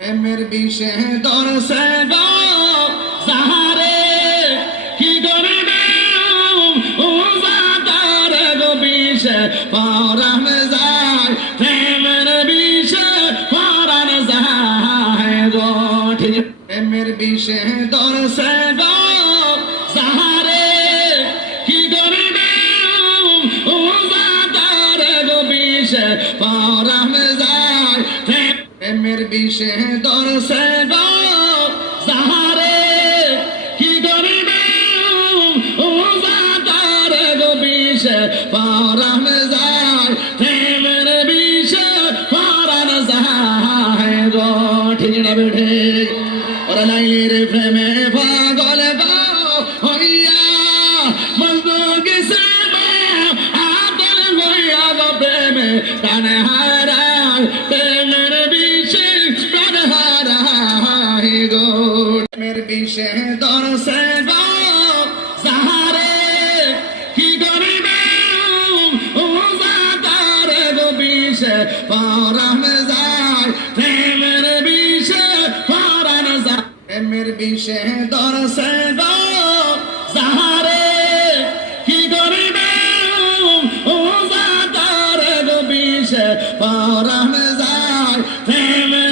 প্রেমের বিষে দরসে গো সাহারে কি করবে ও জাদার গো বিষে পরাণ যায় প্রেমের বিষে পরাণ যায় গো ঠিক প্রেমের বিষে দরসে গো সাহারে কি করবে ও জাদার গো বিষে পরাণ যায় প্রেমের বিষে দরসে গো সাহারে কি করবে ও জাদার গো বিষে পরাণ যায় প্রেমের বিষে পরাণ যায় গো ঠিক না বেঠে ওরা লাইলের প্রেমে পাগল গো হইয়া মজনু গেছে আদল হইয়া গো প্রেমে কানে হারায় প্রেমের বিষে কানে হারায় গো প্রেমের বিষে দরসে গো সাহারে কি করবে ও জাদার গো বিষে পরাণ যায় প্রেমের বিষে পরাণ যায় প্রেমের বিষে দরসে গো সাহারে কি করবে ও জাদার গো বিষে পরাণ যায় প্রেমের